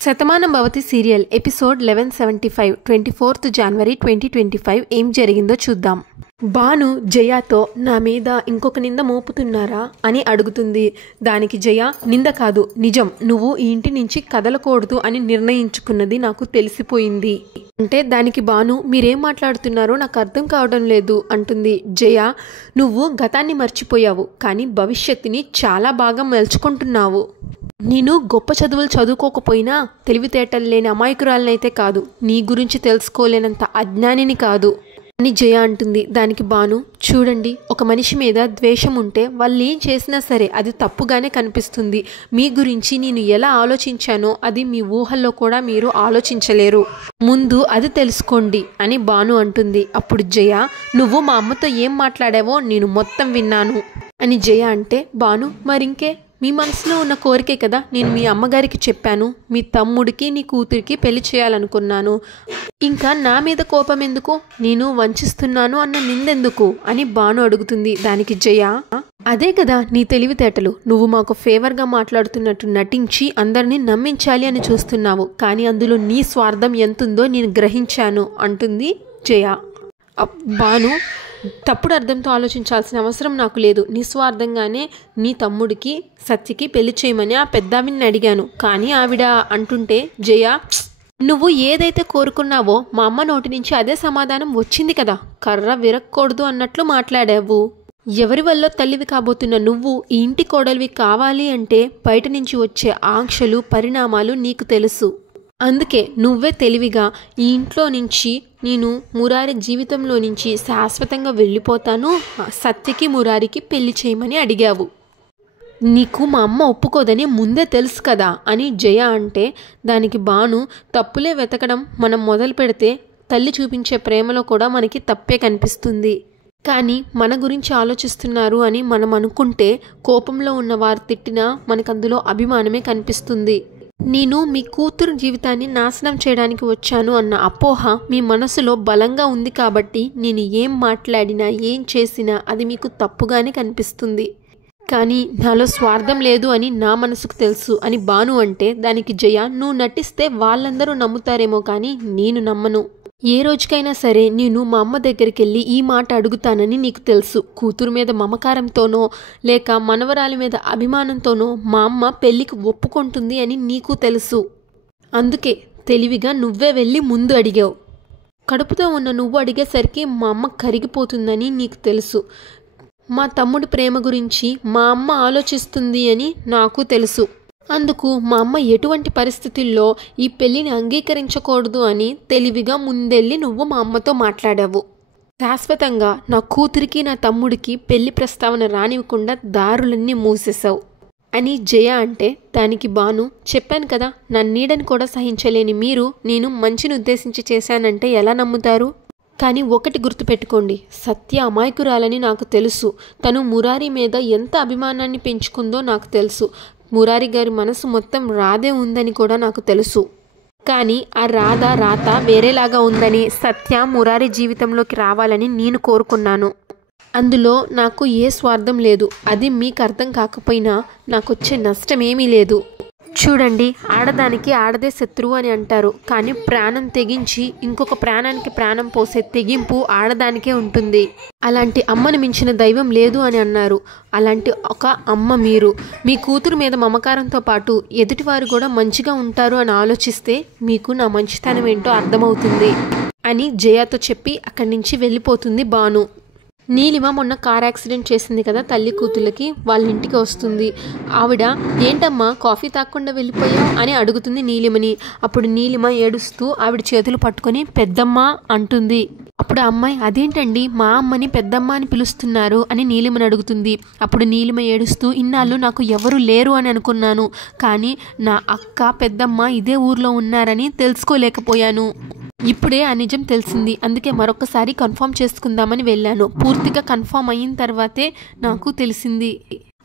Shatamanam Bhavati serial episode 1175 24th January 2025 ఏం జరిగిందో చూద్దాం. భాను జయతో నా మీద ఇంకొక నింద మోపుతున్నారా అని అడుగుతుంది. దానికి జయ నింద కాదు నిజం, నువ్వు ఈ ఇంటి నుంచి కదలకూడదు అని నిర్ణయించుకున్నది నాకు తెలిసిపోయింది అంటే దానికి భాను మీరేం మాట్లాడుతున్నారో నాకు అర్థం కావడం లేదు అంటుంది. జయ నువ్వు గతాన్ని మర్చిపోయావు కానీ భవిష్యత్తుని చాలా బాగా మలుచుకుంటున్నావు. నేను గొప్ప చదువులు చదువుకోకపోయినా తెలివితేటలు లేని అమాయకురాలనైతే కాదు, నీ గురించి తెలుసుకోలేనంత అజ్ఞానిని కాదు అని జయ అంటుంది. దానికి భాను చూడండి, ఒక మనిషి మీద ద్వేషం ఉంటే వాళ్ళు ఏం చేసినా సరే అది తప్పుగానే కనిపిస్తుంది. మీ గురించి నేను ఎలా ఆలోచించానో అది మీ ఊహల్లో కూడా మీరు ఆలోచించలేరు, ముందు అది తెలుసుకోండి అని భాను అంటుంది. అప్పుడు జయ నువ్వు మా అమ్మతో ఏం మాట్లాడావో నేను మొత్తం విన్నాను అని జయ అంటే భాను మరింకే మీ మనసులో ఉన్న కోరికే కదా నేను మీ అమ్మగారికి చెప్పాను, మీ తమ్ముడికి నీ కూతురికి పెళ్లి చేయాలనుకున్నాను, ఇంకా నా మీద కోపం ఎందుకు, నేను వంచిస్తున్నాను అన్న నిందెందుకు అని భాను అడుగుతుంది. దానికి జయ అదే కదా నీ తెలివితేటలు, నువ్వు మాకు ఫేవర్గా మాట్లాడుతున్నట్టు నటించి అందరినీ నమ్మించాలి అని చూస్తున్నావు, కానీ అందులో నీ స్వార్థం ఎంతుందో నేను గ్రహించాను అంటుంది జయ. భాను తప్పుడు అర్థంతో ఆలోచించాల్సిన అవసరం నాకు లేదు, నిస్వార్థంగానే నీ తమ్ముడికి సత్యకి పెళ్లి చేయమని ఆ పెద్దావిని అడిగాను, కానీ ఆవిడ అంటుంటే జయ నువ్వు ఏదైతే కోరుకున్నావో మా అమ్మ నోటి నుంచి అదే సమాధానం వచ్చింది కదా, కర్ర విరక్కూడదు అన్నట్లు మాట్లాడావు. ఎవరి వల్ల తల్లివి కాబోతున్న నువ్వు ఈ ఇంటి కోడలివి కావాలి అంటే బయట నుంచి వచ్చే ఆంక్షలు పరిణామాలు నీకు తెలుసు, అందుకే నువ్వే తెలివిగా ఈ ఇంట్లో నుంచి నేను మురారి జీవితంలో నుంచి శాశ్వతంగా వెళ్ళిపోతాను, సత్యకి మురారికి పెళ్లి చేయమని అడిగావు. నీకు మా అమ్మ ఒప్పుకోదని ముందే తెలుసు కదా అని జయ అంటే దానికి భాను తప్పులే వెతకడం మనం మొదలు పెడితే తల్లి చూపించే ప్రేమలో కూడా మనకి తప్పే కనిపిస్తుంది, కానీ మన గురించి ఆలోచిస్తున్నారు అని మనం అనుకుంటే కోపంలో ఉన్న వారు తిట్టినా మనకు అందులో అభిమానమే కనిపిస్తుంది. నేను మీ కూతురు జీవితాన్ని నాశనం చేయడానికి వచ్చాను అన్న అపోహ మీ మనసులో బలంగా ఉంది కాబట్టి నేను ఏం మాట్లాడినా ఏం చేసినా అది మీకు తప్పుగానే కనిపిస్తుంది, కానీ నాలో స్వార్థం లేదు అని నా మనసుకు తెలుసు అని భాను అంటే దానికి జయ నువ్వు నటిస్తే వాళ్ళందరూ నమ్ముతారేమో కానీ నేను నమ్మను, ఏ రోజుకైనా సరే నేను మా అమ్మ దగ్గరికి వెళ్ళి ఈ మాట అడుగుతానని నీకు తెలుసు, కూతురు మీద మమకారంతోనో లేక మనవరాలి మీద అభిమానంతోనో మా అమ్మ పెళ్ళికి ఒప్పుకుంటుంది అని నీకు తెలుసు, అందుకే తెలివిగా నువ్వే వెళ్ళి ముందు అడిగావు. కడుపుతో ఉన్న నువ్వు అడిగేసరికి మా అమ్మ కరిగిపోతుందని నీకు తెలుసు, మా తమ్ముడి ప్రేమ గురించి మా అమ్మ ఆలోచిస్తుంది అని నాకు తెలుసు, అందుకు మా అమ్మ ఎటువంటి పరిస్థితుల్లో ఈ పెళ్లిని అంగీకరించకూడదు అని తెలివిగా ముందెళ్ళి నువ్వు మా అమ్మతో మాట్లాడావు. శాశ్వతంగా నా కూతురికి నా తమ్ముడికి పెళ్లి ప్రస్తావన రానివ్వకుండా దారులన్నీ మూసేశావు అని జయ అంటే దానికి భాను చెప్పాను కదా నా నీడని కూడా సహించలేని మీరు నేను మంచిని ఉద్దేశించి చేశానంటే ఎలా నమ్ముతారు, కానీ ఒకటి గుర్తుపెట్టుకోండి, సత్య అమాయకురాలని నాకు తెలుసు, తను మురారి మీద ఎంత అభిమానాన్ని పెంచుకుందో నాకు తెలుసు, మురారి గారి మనసు మొత్తం రాధే ఉందని కూడా నాకు తెలుసు, కానీ ఆ రాత వేరేలాగా ఉందని సత్య మురారి జీవితంలోకి రావాలని నేను కోరుకున్నాను, అందులో నాకు ఏ స్వార్థం లేదు, అది మీకు అర్థం కాకపోయినా నాకు వచ్చే నష్టం ఏమీ లేదు. చూడండి, ఆడదానికి ఆడదే శత్రువు అని అంటారు, కానీ ప్రాణం తెగించి ఇంకొక ప్రాణానికి ప్రాణం పోసే తెగింపు ఆడదానికే ఉంటుంది, అలాంటి అమ్మను మించిన దైవం లేదు అని అన్నారు, అలాంటి ఒక అమ్మ మీరు. మీ కూతురు మీద మమకారంతో పాటు ఎదుటివారు కూడా మంచిగా ఉంటారు అని ఆలోచిస్తే మీకు నా మంచితనం ఏంటో అర్థమవుతుంది అని జయతో చెప్పి అక్కడి నుంచి వెళ్ళిపోతుంది భాను. నీలిమ మొన్న కార్ యాక్సిడెంట్ చేసింది కదా తల్లి కూతుళ్ళకి, వాళ్ళ ఇంటికి వస్తుంది. ఆవిడ ఏంటమ్మా కాఫీ తాగకుండా వెళ్ళిపోయావు అని అడుగుతుంది నీలిమని. అప్పుడు నీలిమ ఏడుస్తూ ఆవిడ చేతులు పట్టుకొని పెద్దమ్మ అంటుంది. అప్పుడు అమ్మాయి అదేంటండి మా అమ్మని పెద్దమ్మ అని పిలుస్తున్నారు అని నీలిమని అడుగుతుంది. అప్పుడు నీలిమ ఏడుస్తూ ఇన్నాళ్ళు నాకు ఎవరు లేరు అని అనుకున్నాను, కానీ నా అక్క పెద్దమ్మ ఇదే ఊర్లో ఉన్నారని తెలుసుకోలేకపోయాను, ఇప్పుడే ఆ నిజం తెలిసింది, అందుకే మరొకసారి కన్ఫర్మ్ చేసుకుందామని వెళ్ళాను, పూర్తిగా కన్ఫర్మ్ అయిన తర్వాతే నాకు తెలిసింది.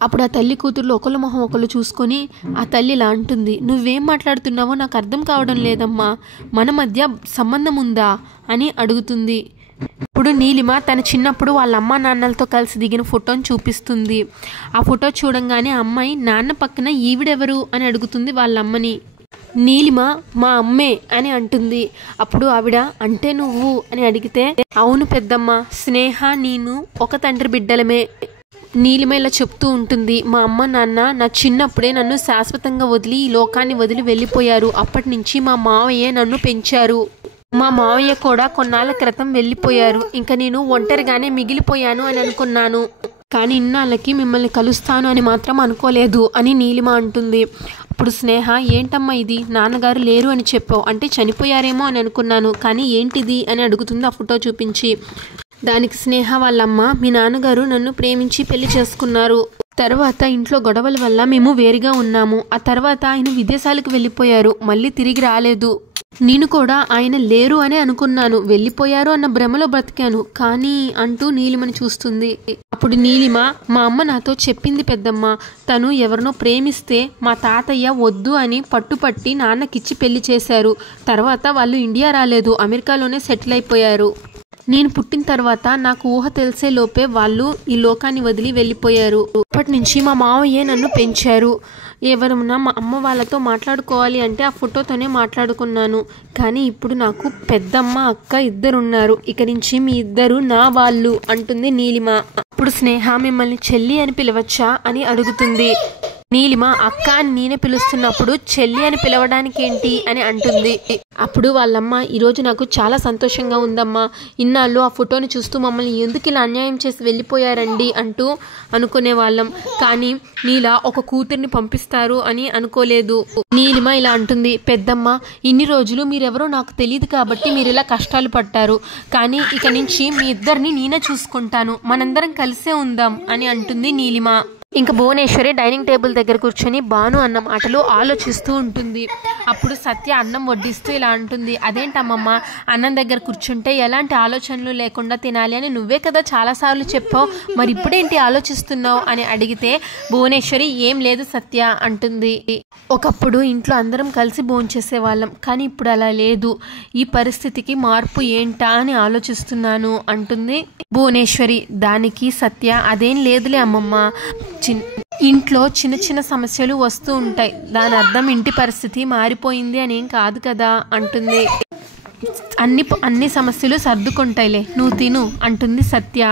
అప్పుడు ఆ తల్లి కూతుర్లు ఒకళ్ళ మొహం ఒకళ్ళు చూసుకొని ఆ తల్లి ఇలా అంటుంది, నువ్వేం మాట్లాడుతున్నావో నాకు అర్థం కావడం లేదమ్మా, మన మధ్య సంబంధం ఉందా అని అడుగుతుంది. ఇప్పుడు నీలిమ తన చిన్నప్పుడు వాళ్ళ అమ్మ నాన్నలతో కలిసి దిగిన ఫోటోని చూపిస్తుంది. ఆ ఫోటో చూడంగానే అమ్మాయి నాన్న పక్కన ఈవిడెవరు అని అడుగుతుంది వాళ్ళ అమ్మని. నీలిమ మా అమ్మే అని అంటుంది. అప్పుడు ఆవిడ అంటే నువ్వు అని అడిగితే అవును పెద్దమ్మ, స్నేహ నేను ఒక తండ్రి బిడ్డలమే. నీలిమ ఇలా చెప్తూ ఉంటుంది, మా అమ్మ నాన్న నా చిన్నప్పుడే నన్ను శాశ్వతంగా వదిలి ఈ లోకాన్ని వదిలి వెళ్ళిపోయారు. అప్పటి నుంచి మా మావయ్య నన్ను పెంచారు. మా మావయ్య కూడా కొన్నాళ్ళ క్రితం వెళ్ళిపోయారు. ఇంకా నేను ఒంటరిగానే మిగిలిపోయాను అని అనుకున్నాను. కానీ ఇన్నాళ్ళకి మిమ్మల్ని కలుస్తాను అని మాత్రం అనుకోలేదు అని నీలిమ అంటుంది. అప్పుడు స్నేహ ఏంటమ్మా ఇది, నాన్నగారు లేరు అని చెప్పావు, అంటే చనిపోయారేమో అని అనుకున్నాను, కానీ ఏంటిది అని అడుగుతుంది ఆ ఫోటో చూపించి. దానికి స్నేహ వాళ్ళమ్మ మీ నాన్నగారు నన్ను ప్రేమించి పెళ్లి చేసుకున్నారు. తర్వాత ఇంట్లో గొడవల వల్ల మేము వేరుగా ఉన్నాము. ఆ తర్వాత ఆయన విదేశాలకు వెళ్ళిపోయారు, మళ్ళీ తిరిగి రాలేదు. నేను కూడా ఆయన లేరు అని అనుకున్నాను, వెళ్ళిపోయారు అన్న భ్రమలో బ్రతికాను కానీ అంటూ నీలిమని చూస్తుంది. అప్పుడు నీలిమ మా అమ్మ నాతో చెప్పింది పెద్దమ్మ, తను ఎవరినో ప్రేమిస్తే మా తాతయ్య వద్దు అని పట్టుపట్టి నాన్నకిచ్చి పెళ్లి చేశారు. తర్వాత వాళ్ళు ఇండియా రాలేదు, అమెరికాలోనే సెటిల్ అయిపోయారు. నేను పుట్టిన తర్వాత నాకు ఊహ తెలిసే లోపే వాళ్ళు ఈ లోకాన్ని వదిలి వెళ్ళిపోయారు. అప్పటి నుంచి మా మావయ్య నన్ను పెంచారు. ఎవరన్నా మా అమ్మ వాళ్ళతో మాట్లాడుకోవాలి అంటే ఆ ఫోటోతోనే మాట్లాడుకున్నాను. కానీ ఇప్పుడు నాకు పెద్దమ్మ అక్క ఇద్దరున్నారు. ఇక నుంచి మీ ఇద్దరు నా వాళ్ళు అంటుంది నీలిమ. అప్పుడు స్నేహ మిమ్మల్ని చెల్లి అని పిలవచ్చా అని అడుగుతుంది. నీలిమ అక్క అని నేనే పిలుస్తున్నప్పుడు చెల్లి అని పిలవడానికి ఏంటి అని అంటుంది. అప్పుడు వాళ్ళమ్మ ఈరోజు నాకు చాలా సంతోషంగా ఉందమ్మా, ఇన్నాళ్ళు ఆ ఫోటోని చూస్తూ మమ్మల్ని ఎందుకు ఇలా అన్యాయం చేసి వెళ్ళిపోయారండి అంటూ అనుకునే వాళ్ళం, కానీ నీలా ఒక కూతుర్ని పంపిస్తారు అని అనుకోలేదు. నీలిమ ఇలా అంటుంది, పెద్దమ్మ ఇన్ని రోజులు మీరెవరో నాకు తెలియదు కాబట్టి మీరు ఇలా కష్టాలు పడ్డారు, కానీ ఇక నుంచి మీ ఇద్దరిని నేనే చూసుకుంటాను, మనందరం కలిసే ఉందాం అని అంటుంది నీలిమ. ఇంకా భువనేశ్వరి డైనింగ్ టేబుల్ దగ్గర కూర్చొని భాను అన్న మాటలు ఆలోచిస్తూ ఉంటుంది. అప్పుడు సత్య అన్నం వడ్డిస్తూ ఇలా అంటుంది, అదేంటమ్మమ్మ అన్నం దగ్గర కూర్చుంటే ఎలాంటి ఆలోచనలు లేకుండా తినాలి అని నువ్వే కదా చాలాసార్లు చెప్పావు, మరి ఇప్పుడేంటి ఆలోచిస్తున్నావు అని అడిగితే భువనేశ్వరి ఏం లేదు సత్య అంటుంది. ఒకప్పుడు ఇంట్లో అందరం కలిసి భోంచేసేవాళ్ళం, కానీ ఇప్పుడు అలా లేదు, ఈ పరిస్థితికి మార్పు ఏంటా అని ఆలోచిస్తున్నాను అంటుంది భువనేశ్వరి. దానికి సత్య అదేం లేదులే అమ్మమ్మ, ఇంట్లో చిన్న చిన్న సమస్యలు వస్తూ ఉంటాయి, దాని అర్థం ఇంటి పరిస్థితి మారిపోయింది అనేం కాదు కదా అంటుంది. అన్ని సమస్యలు సర్దుకుంటాయిలే, నువ్వు తిను అంటుంది సత్య.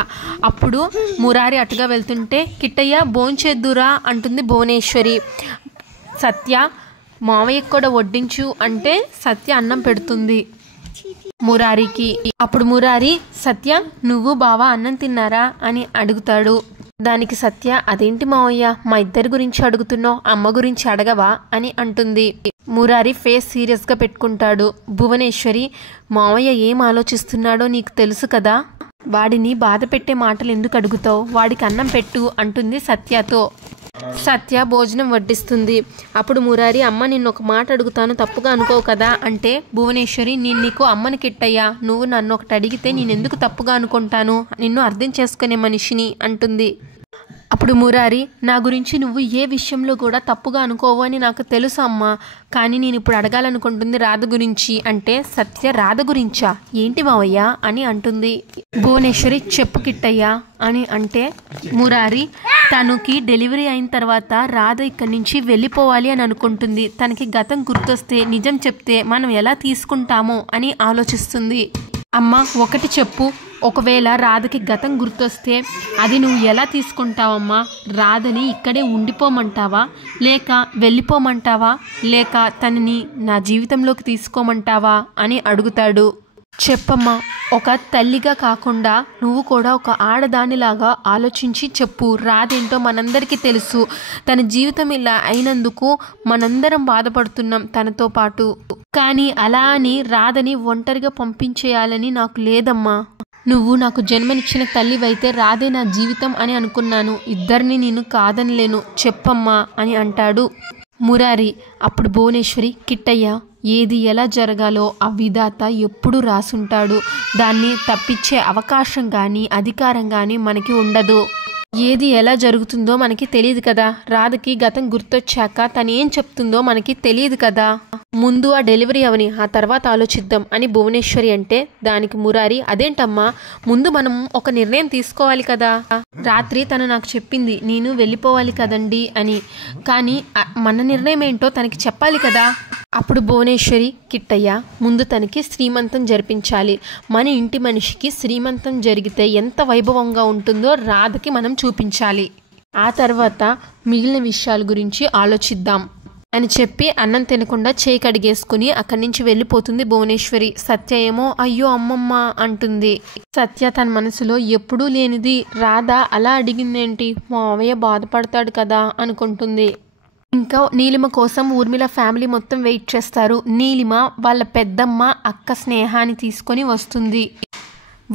అప్పుడు మురారి అటుగా వెళ్తుంటే కిట్టయ్య భోంచేద్దురా అంటుంది భువనేశ్వరి. సత్య మావయ్యకు కూడా వడ్డించు అంటే సత్య అన్నం పెడుతుంది మురారికి. అప్పుడు మురారి సత్య నువ్వు బావా అన్నం తిన్నారా అని అడుగుతాడు. దానికి సత్య అదేంటి మావయ్య మా ఇద్దరి గురించి అడుగుతున్నావు, అమ్మ గురించి అడగవా అని అంటుంది. మురారి ఫేస్ సీరియస్గా పెట్టుకుంటాడు. భువనేశ్వరి మావయ్య ఏం ఆలోచిస్తున్నాడో నీకు తెలుసు కదా, వాడిని బాధ పెట్టే మాటలు ఎందుకు అడుగుతావు, వాడికి అన్నం పెట్టు అంటుంది సత్యతో. సత్య భోజనం వడ్డిస్తుంది. అప్పుడు మురారి అమ్మ నిన్ను ఒక మాట అడుగుతాను తప్పుగా అనుకోవు కదా అంటే భువనేశ్వరి నేను నీకు అమ్మని కిట్టయ్యా, నువ్వు నన్ను ఒకటి అడిగితే నేను ఎందుకు తప్పుగా అనుకుంటాను, నిన్ను అర్థం చేసుకునే మనిషిని అంటుంది. అప్పుడు మురారి నా గురించి నువ్వు ఏ విషయంలో కూడా తప్పుగా అనుకోవు అని నాకు తెలుసు అమ్మా, కానీ నేను ఇప్పుడు అడగాలనుకుంటుంది రాధ గురించి అంటే సత్య రాధ గురించా ఏంటి మావయ్య అని అంటుంది. భువనేశ్వరి చెప్పు కిట్టయ్యా అని అంటే మురారి తనకి డెలివరీ అయిన తర్వాత రాధ ఇక్కడి నుంచి వెళ్ళిపోవాలి అని అనుకుంటుంది, తనకి గతం గుర్తొస్తే నిజం చెప్తే మనం ఎలా తీసుకుంటామో అని ఆలోచిస్తుంది. అమ్మ ఒకటి చెప్పు, ఒకవేళ రాధకి గతం గుర్తొస్తే అది నువ్వు ఎలా తీసుకుంటావమ్మా, రాధని ఇక్కడే ఉండిపోమంటావా లేక వెళ్ళిపోమంటావా లేక తనని నా జీవితంలోకి తీసుకోమంటావా అని అడుగుతాడు. చెప్పమ్మా, ఒక తల్లిగా కాకుండా నువ్వు కూడా ఒక ఆడదానిలాగా ఆలోచించి చెప్పు, రాదేంటో మనందరికీ తెలుసు, తన జీవితం ఇలా అయినందుకు మనందరం బాధపడుతున్నాం తనతో పాటు, కానీ అలా అని రాధని ఒంటరిగా పంపించేయాలని నాకు లేదమ్మా, నువ్వు నాకు జన్మనిచ్చిన తల్లివైతే రాధే నా జీవితం అని అనుకున్నాను, ఇద్దరిని నేను కాదనలేను చెప్పమ్మా అని అంటాడు మురారి. అప్పుడు భువనేశ్వరి కిట్టయ్య ఏది ఎలా జరగాలో ఆ విధాత ఎప్పుడు రాసుంటాడు, దాన్ని తప్పించే అవకాశం కానీ అధికారం కానీ మనకి ఉండదు, ఏది ఎలా జరుగుతుందో మనకి తెలియదు కదా, రాధకి గతం గుర్తొచ్చాక తను ఏం చెప్తుందో మనకి తెలియదు కదా. ముందు ఆ డెలివరీ అవని ఆ తర్వాత ఆలోచిద్దాం అని భువనేశ్వరి అంటే దానికి మురారి అదేంటమ్మా ముందు మనం ఒక నిర్ణయం తీసుకోవాలి కదా. రాత్రి తను నాకు చెప్పింది నేను వెళ్ళిపోవాలి కదండి అని, కానీ మన నిర్ణయం ఏంటో తనకి చెప్పాలి కదా. అప్పుడు భువనేశ్వరి కిట్టయ్య ముందు తనకి శ్రీమంతం జరిపించాలి. మన ఇంటి మనిషికి శ్రీమంతం జరిగితే ఎంత వైభవంగా ఉంటుందో రాధకి మనం చూపించాలి. ఆ తర్వాత మిగిలిన విషయాల గురించి ఆలోచిద్దాం అని చెప్పి అన్నం తినకుండా చేయి కడిగేసుకుని అక్కడి నుంచి వెళ్ళిపోతుంది భువనేశ్వరి. సత్య ఏమో అయ్యో అమ్మమ్మ అంటుంది. సత్య తన మనసులో ఎప్పుడూ లేనిది రాధ అలా అడిగిందేంటి, మావయ్య బాధపడతాడు కదా అనుకుంటుంది. ఇంకా నీలిమ కోసం ఊర్మిళ ఫ్యామిలీ మొత్తం వెయిట్ చేస్తారు. నీలిమ వాళ్ళ పెద్దమ్మ అక్క స్నేహాన్ని తీసుకొని వస్తుంది.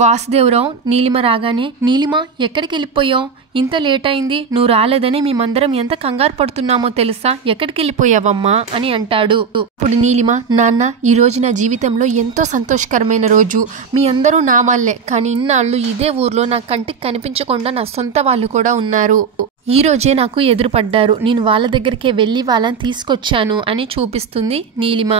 వాసుదేవరావు నీలిమ రాగానే నీలిమ ఎక్కడికి వెళ్ళిపోయావు, ఇంత లేట్ అయింది, నువ్వు రాలేదని మేమందరం ఎంత కంగారు పడుతున్నామో తెలుసా, ఎక్కడికి వెళ్ళిపోయావమ్మా అని అంటాడు. ఇప్పుడు నీలిమ నాన్న ఈరోజు నా జీవితంలో ఎంతో సంతోషకరమైన రోజు, మీ అందరూ నా వాళ్ళే, కానీ ఇన్నాళ్ళు ఇదే ఊర్లో నా కంటికి కనిపించకుండా నా సొంత వాళ్ళు కూడా ఉన్నారు, ఈ రోజే నాకు ఎదురుపడ్డారు, నేను వాళ్ళ దగ్గరికే వెళ్ళి వాళ్ళని తీసుకొచ్చాను అని చూపిస్తుంది నీలిమ.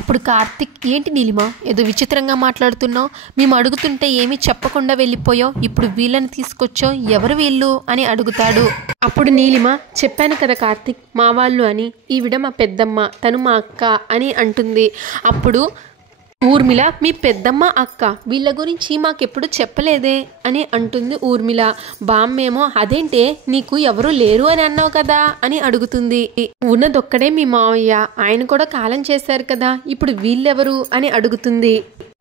అప్పుడు కార్తిక్ ఏంటి నీలిమ ఏదో విచిత్రంగా మాట్లాడుతున్నావు, మేము అడుగుతుంటే ఏమీ చెప్పకుండా వెళ్ళిపోయావు, ఇప్పుడు వీళ్ళని తీసుకొచ్చావు, ఎవరు వీళ్ళు అని అడుగుతాడు. అప్పుడు నీలిమ చెప్పాను కదా కార్తిక్ మా వాళ్ళు అని, ఈవిడ మా పెద్దమ్మ తను మా అక్క అని అంటుంది. అప్పుడు ఊర్మిళ మీ పెద్దమ్మ అక్క వీళ్ళ గురించి మాకెప్పుడు చెప్పలేదే అని అంటుంది ఊర్మిళ. బామ్మేమో అదేంటే నీకు ఎవరు లేరు అని అన్నావు కదా అని అడుగుతుంది. ఉన్నదొక్కడే మీ మావయ్య, ఆయన కూడా కాలం చేశారు కదా, ఇప్పుడు వీళ్ళెవరు అని అడుగుతుంది.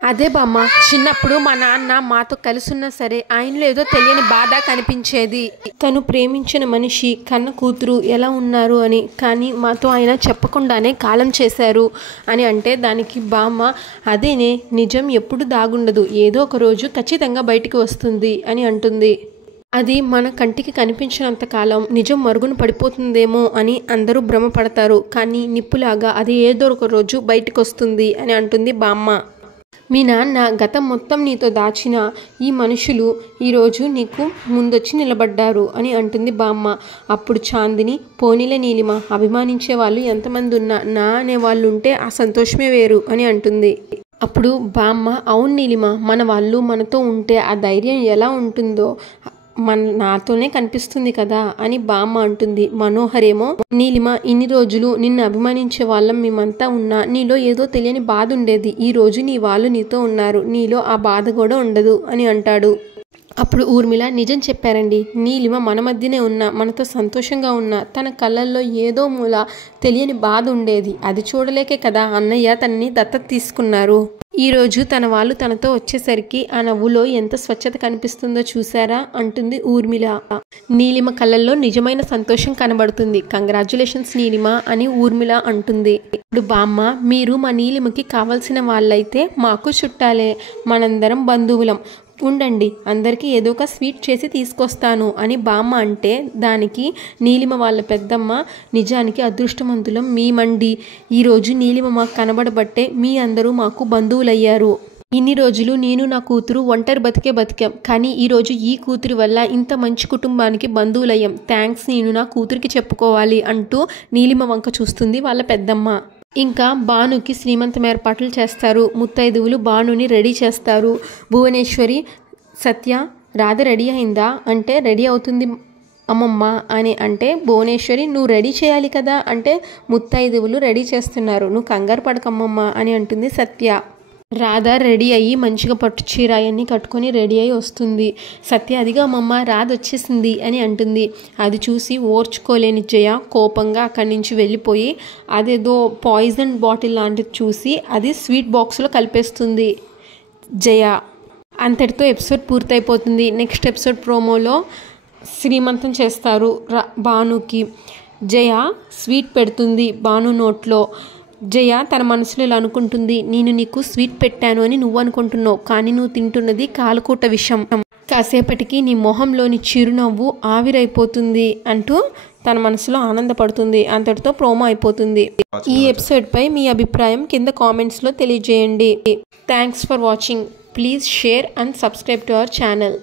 అదే బామ్మ చిన్నప్పుడు మా నాన్న మాతో కలిసున్నా సరే ఆయనలో ఏదో తెలియని బాధ కనిపించేది, తను ప్రేమించిన మనిషి కన్న కూతురు ఎలా ఉన్నారు అని, కానీ మాతో ఆయన చెప్పకుండానే కాలం చేశారు అని అంటే దానికి బామ్మ అదేనే నిజం ఎప్పుడు దాగుండదు, ఏదో ఒక రోజు ఖచ్చితంగా బయటికి వస్తుంది అని అంటుంది. అది మన కంటికి కనిపించినంత కాలం నిజం మరుగున పడిపోతుందేమో అని అందరూ భ్రమపడతారు, కానీ నిప్పులాగా అది ఏదో ఒక రోజు బయటికి వస్తుంది అని అంటుంది బామ్మ. మీ నాన్న గతం మొత్తం నీతో దాచిన ఈ మనుషులు ఈరోజు నీకు ముందొచ్చి నిలబడ్డారు అని అంటుంది బామ్మ. అప్పుడు చాందిని పోనీల నీలిమ అభిమానించే వాళ్ళు ఎంతమంది ఉన్నా నా అనే వాళ్ళు ఉంటే ఆ సంతోషమే వేరు అని అంటుంది. అప్పుడు బామ్మ అవును నీలిమ మన వాళ్ళు మనతో ఉంటే ఆ ధైర్యం ఎలా ఉంటుందో నాతోనే కనిపిస్తుంది కదా అని బామ్మ అంటుంది. మనోహర్ ఏమో నీలిమ ఇన్ని రోజులు నిన్ను అభిమానించే వాళ్ళం మేమంతా ఉన్నా నీలో ఏదో తెలియని బాధ ఉండేది, ఈ రోజు నీ వాళ్ళు నీతో ఉన్నారు, నీలో ఆ బాధ కూడా ఉండదు అని అంటాడు. అప్పుడు ఊర్మిళ నిజం చెప్పారండి, నీలిమ మన మధ్యనే ఉన్నా మనతో సంతోషంగా ఉన్నా తన కళ్ళల్లో ఏదో మూల తెలియని బాధ ఉండేది, అది చూడలేకే కదా అన్నయ్య తనని దత్తత తీసుకున్నారు, ఈరోజు తన వాళ్ళు తనతో వచ్చేసరికి ఆ నవ్వులో ఎంత స్వచ్ఛత కనిపిస్తుందో చూసారా అంటుంది ఊర్మిళ. నీలిమ కళ్ళల్లో నిజమైన సంతోషం కనబడుతుంది. కంగ్రాచ్యులేషన్స్ నీలిమ అని ఊర్మిళ అంటుంది. ఇప్పుడు బామ్మ మీరు మా నీలిమకి కావాల్సిన వాళ్ళైతే మాకు చుట్టాలే, మనందరం బంధువులం, ఉండండి అందరికీ ఏదో ఒక స్వీట్ చేసి తీసుకొస్తాను అని బామ్మ అంటే దానికి నీలిమ వాళ్ళ పెద్దమ్మ నిజానికి అదృష్టవంతులం మేమండి, ఈరోజు నీలిమ మాకు కనబడబట్టే మీ అందరూ మాకు బంధువులయ్యారు, ఇన్ని రోజులు నేను నా కూతురు ఒంటరి బతికాం, కానీ ఈరోజు ఈ కూతురి వల్ల ఇంత మంచి కుటుంబానికి బంధువులయ్యాం, థ్యాంక్స్ నేను నా కూతురికి చెప్పుకోవాలి అంటూ నీలిమ వంక చూస్తుంది వాళ్ళ పెద్దమ్మ. ఇంకా భానుకి శ్రీమంతం ఏర్పాట్లు చేస్తారు. ముత్తైదువులు భానుని రెడీ చేస్తారు. భువనేశ్వరి సత్య రాధ రెడీ అయిందా అంటే రెడీ అవుతుంది అమ్మమ్మ అని అంటే భువనేశ్వరి నువ్వు రెడీ చేయాలి కదా అంటే ముత్తైదువులు రెడీ చేస్తున్నారు, నువ్వు కంగారు పడకమ్మమ్మ అని అంటుంది సత్య. రాధ రెడీ అయ్యి మంచిగా పట్టు చీర అవన్నీ కట్టుకొని రెడీ అయ్యి వస్తుంది. సత్య అదిగా అమ్మమ్మ రాధ వచ్చేసింది అని అంటుంది. అది చూసి ఓర్చుకోలేని జయ కోపంగా అక్కడి నుంచి వెళ్ళిపోయి అదేదో పాయిజన్ బాటిల్ లాంటిది చూసి అది స్వీట్ బాక్స్లో కలిపేస్తుంది జయ. అంతటితో ఎపిసోడ్ పూర్తయిపోతుంది. నెక్స్ట్ ఎపిసోడ్ ప్రోమోలో శ్రీమంతం చేస్తారు భానుకి. జయ స్వీట్ పెడుతుంది భాను నోట్లో. జయ తన మనసులో ఇలా అనుకుంటుంది, నేను నీకు స్వీట్ పెట్టాను అని నువ్వు అనుకుంటున్నావు, కానీ నువ్వు తింటున్నది కాలకూట విషం, కాసేపటికి నీ మొహంలోని చిరునవ్వు ఆవిరైపోతుంది అంటూ తన మనసులో ఆనందపడుతుంది. అంతటితో ప్రోమో అయిపోతుంది. ఈ ఎపిసోడ్ పై మీ అభిప్రాయం కింద కామెంట్స్లో తెలియజేయండి. Thanks for watching. Please share and subscribe to our channel.